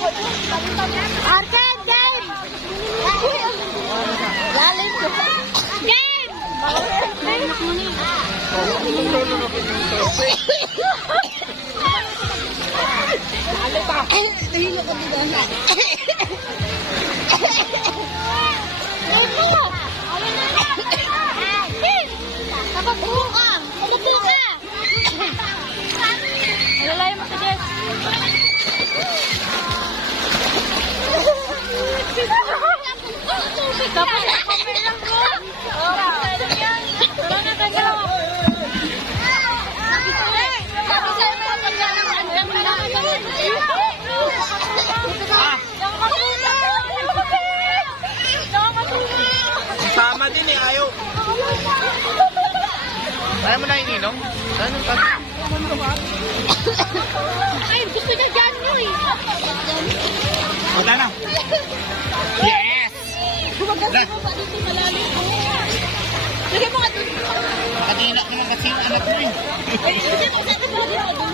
Arken, game! Lalim ko. Game! Nahilo ko dito na. Nababuo ka! Nababuo ka! Malalay mo ka, Jess. Tapos na-comment lang ko. Wala na tayo lang. Sabi sa'yo mo, pagkakaandang mo na kami. Sama din eh, ayaw. Ayaw mo na ininom? Ano pa? Ay, gusto niya dyan nyo eh. Wala na. Yes! Gumagasi mo pa dito malalim ko. Lagyan mo ka dun. Nakadina naman kasi yung anak mo eh. Hindi mo sa atin mo dito.